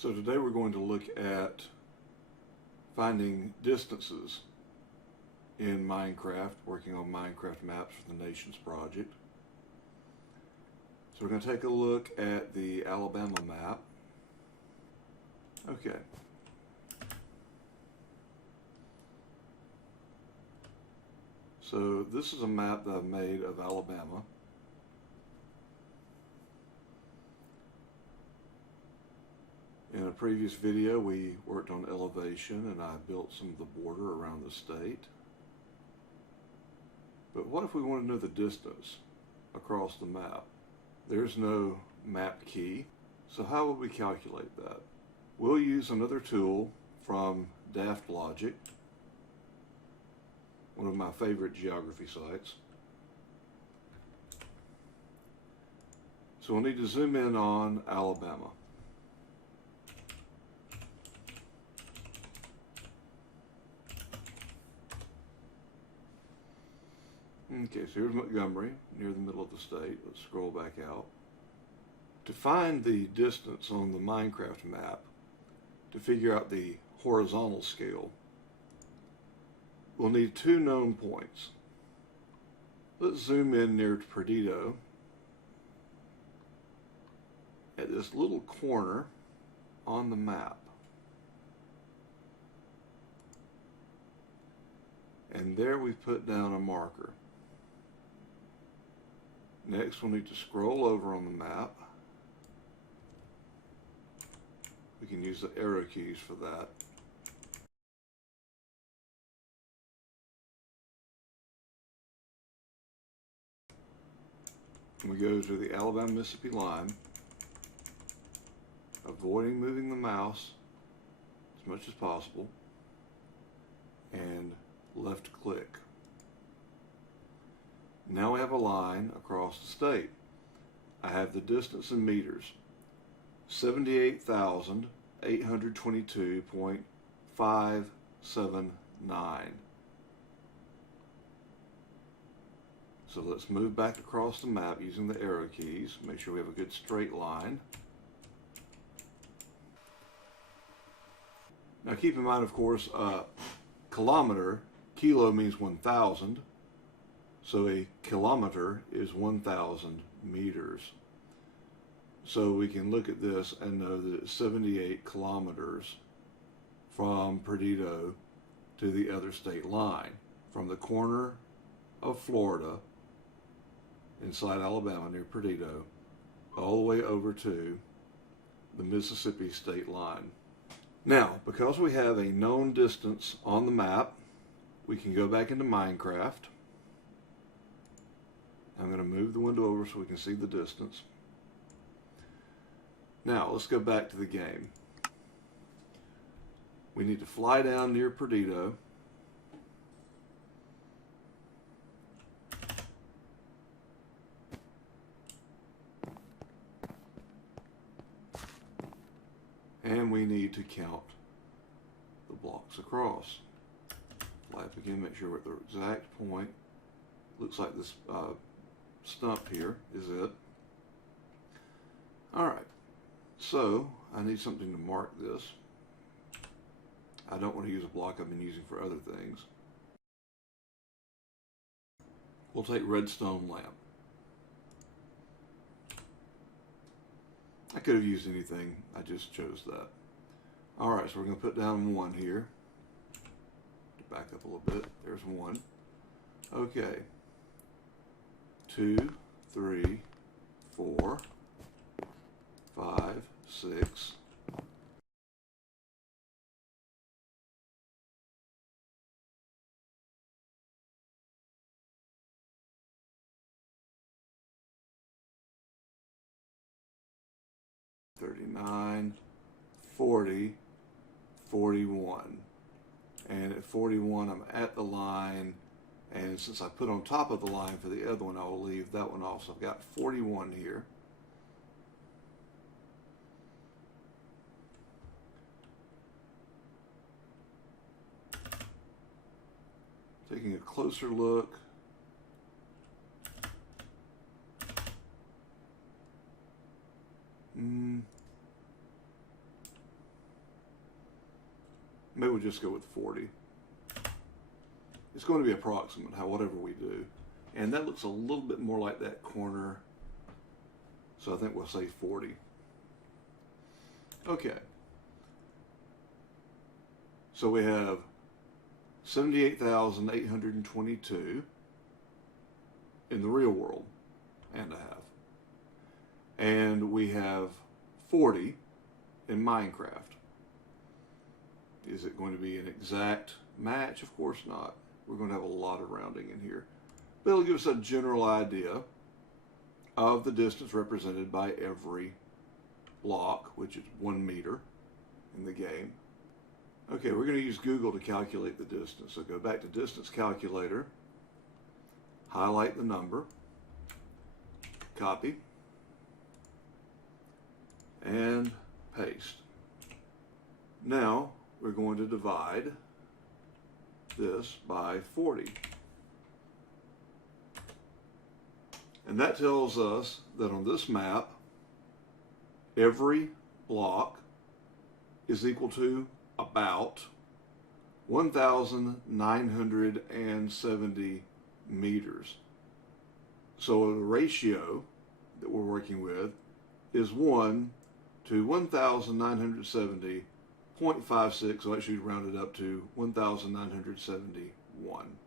So today we're going to look at finding distances in Minecraft, working on Minecraft maps for the Nations project. So we're going to take a look at the Alabama map. Okay. So this is a map that I've made of Alabama. In a previous video we worked on elevation and I built some of the border around the state. But what if we want to know the distance across the map? There's no map key, so how would we calculate that? We'll use another tool from Daft Logic, one of my favorite geography sites. So we'll need to zoom in on Alabama. Okay, so here's Montgomery, near the middle of the state. Let's scroll back out. To find the distance on the Minecraft map, to figure out the horizontal scale, we'll need two known points. Let's zoom in near Perdido at this little corner on the map. And there we've put down a marker. Next, we'll need to scroll over on the map. We can use the arrow keys for that. And we go to the Alabama-Mississippi line, avoiding moving the mouse as much as possible, and left click. Now we have a line across the state. I have the distance in meters, 78,822.579. So let's move back across the map using the arrow keys. Make sure we have a good straight line. Now keep in mind, of course, kilometer, kilo means 1,000. So a kilometer is 1,000 meters. So we can look at this and know that it's 78 kilometers from Perdido to the other state line. From the corner of Florida, inside Alabama near Perdido, all the way over to the Mississippi state line. Now, because we have a known distance on the map, we can go back into Minecraft. I'm going to move the window over so we can see the distance. Now, let's go back to the game. We need to fly down near Perdido. And we need to count the blocks across. Fly up again, make sure we're at the exact point. Looks like this stump here is it. Alright, so I need something to mark this. I don't want to use a block I've been using for other things. We'll take Redstone Lamp. I could have used anything, I just chose that. Alright, so we're going to put down 1 here. To back up a little bit, there's 1. Okay. 2, 3, 4, 5, 6. 39, 40, 41. And at 41 I'm at the line. And since I put on top of the line for the other one, I will leave that one off. So I've got 41 here. Taking a closer look. Maybe we'll just go with 40. It's going to be approximate, whatever we do. And that looks a little bit more like that corner. So I think we'll say 40. Okay. So we have 78,822 in the real world, and a half. And we have 40 in Minecraft. Is it going to be an exact match? Of course not. We're going to have a lot of rounding in here. But it'll give us a general idea of the distance represented by every block, which is 1 meter in the game. Okay, we're going to use Google to calculate the distance. So go back to Distance Calculator, highlight the number, copy, and paste. Now we're going to divide this by 40. And that tells us that on this map, every block is equal to about 1,970 meters. So the ratio that we're working with is 1 to 1,970.56, so actually rounded up to 1,971.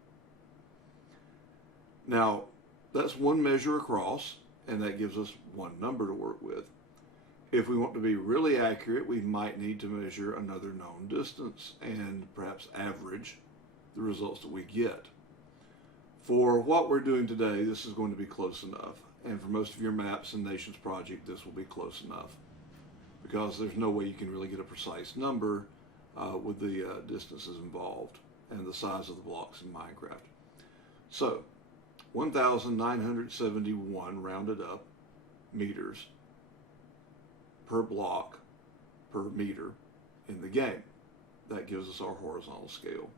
Now, that's one measure across, and that gives us one number to work with. If we want to be really accurate, we might need to measure another known distance and perhaps average the results that we get. For what we're doing today, this is going to be close enough. And for most of your maps and nations project, this will be close enough, because there's no way you can really get a precise number with the distances involved and the size of the blocks in Minecraft. So 1,971 rounded up meters per block per meter in the game. That gives us our horizontal scale.